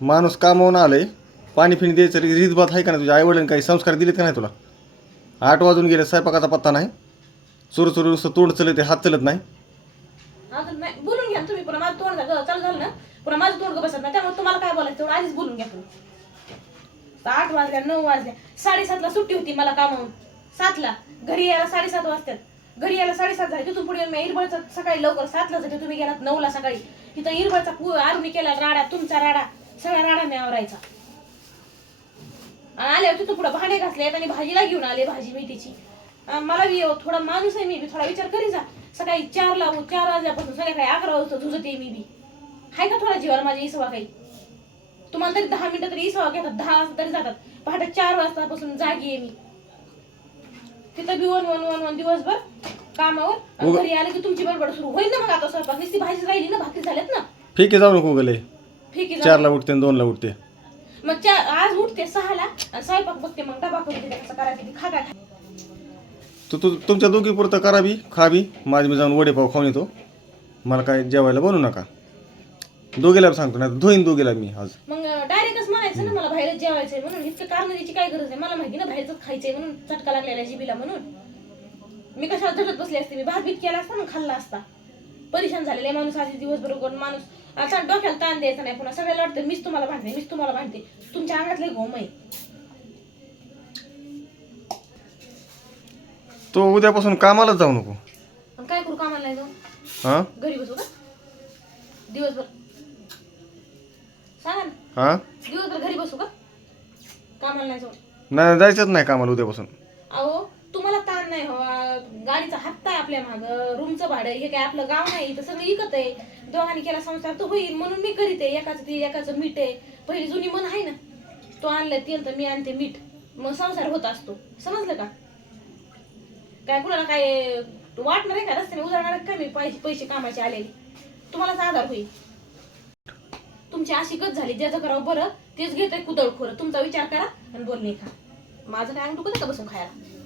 माणूस कामावून आलंय, पाणी फिणी द्यायचं रीतभात आहे का नाही? तुझ्या आईवडिलांनी काही संस्कार दिलेत का नाही तुला? 8 वाजून गेले, स्वयंपाकाचा पत्ता नाही. चोरू चोरू नुसतं तोंड चलत, हात चलत नाही. अजून नाही बोलून घ्या तुम्ही. पुन्हा माझं तोंड चालू झालं ना, पुन्हा माझं तोंड बसत नाही. त्यामुळे तुम्हाला काय बोलायचं तेवढं आधीच बोलून घ्या तुम्ही. 8 वाजल्या, 9 वाजल्या, 7:30ला सुट्टी होती मला कामावून. 7ला घरी यायला 7:30 वाजतात. घरी यायला 7:30 झाले. तिथून पुढे मी इरबळचा सकाळी लवकर 7ला जाते. तुम्ही गेलात 9ला सकाळी. इथं इरबळचा आर्मी केला राडा, तुमचा राडा, सगळा राडा मी आवरायचा. आल्यावर तिथं पुढे भांडे घासले आणि भाजीला घेऊन आले, भाजी मेथीची. मला बी थोडा माणूस आहे, मी बी थोडा विचार करी जा. सकाळी 4 वाजल्यापासून संध्याकाळी 11 वाजता झुजते मी बी. हाय का थोडा जीवाला माझ्या इसवा काही? तुम्हाला तरी 10 मिनिटं तरी इसवा घेतात, 10 वाजता तरी जातात. पहाटे 4 वाजतापासून जागी आहे मी. तिथं बी वन दिवसभर कामावर. घरी आले की तुमची बडबड सुरू होईल ना. मग आता स्वयंपाक नुसती भाजी राहिली ना, भाकरी झाल्यात ना. फेके जाऊ नको गेले. ठीक आहे. 4ला उठते आणि 2ला उठते. मग आज उठते 6ला आणि स्वयंपाक बघते. मग डबा करून कसं करायचं ते खा. तुमच्या दोघी पुरतं करावी, खावी. माझी मी जाऊन वडेपाव खाऊन येतो. मला काय जेवायला बनवू नका. दोघीला सांगतो, नाही धुईन दोघीला मी आज. मग डायरेक्टच म्हणायचं ना मला बाहेरच जेवायचंय म्हणून. इतकं कारण द्यायची काय गरज आहे? मला माहिती ना बाहेरच खायचंय म्हणून, चटका लागलेला जिबीला म्हणून. मी कशाला झटत बसले असते? मी भात बीत केला असता ना, खाल्ला असता. परेशान झालेला माणूस आधी दिवसभर करून. माणूस आता डोक्याला ताण द्यायचा नाही. पुन्हा सगळ्याला वाटतं मीच तुम्हाला भांडते. तुमच्या अंगातले घोम आहे. तो उद्यापासून कामालाच जाऊ नको. पण काय करू? कामाला नाही जाऊ? हा, घरी बसू का दिवसभर? सांगा ना. हा, दिवसभर घरी बसू का? कामाला नाही जाऊ? नाही जायचंच नाही कामाला उद्यापासून. अहो तुम्हाला ताण नाही हवा. गाडीचा हप्ता आहे आपल्या माग, रूमचं भाडं. हे काय आपलं गाव नाही, तर सगळं इकत आहे. दोघांनी केला संसार तर होईल म्हणून मी करीते. एकाचं ते एकाचं मीठ आहे. पहिली जुनी मन आहे ना, तो आणलाय तेल तर मी आणते मीठ. मग संसार होत असतो. समजलं का? काय कुणाला काय वाटणार आहे का? रस्त्याने उजाडणार आहे का मी? पैसे कामाचे आलेले तुम्हालाच आधार होईल. तुमची अशी गत झाली, ज्याचं करावं बरं तेच घेतोय कुदळ खोरं. तुमचा विचार करा आणि बोलणे खा. माझं काय अंग दुखत का बसून खायला?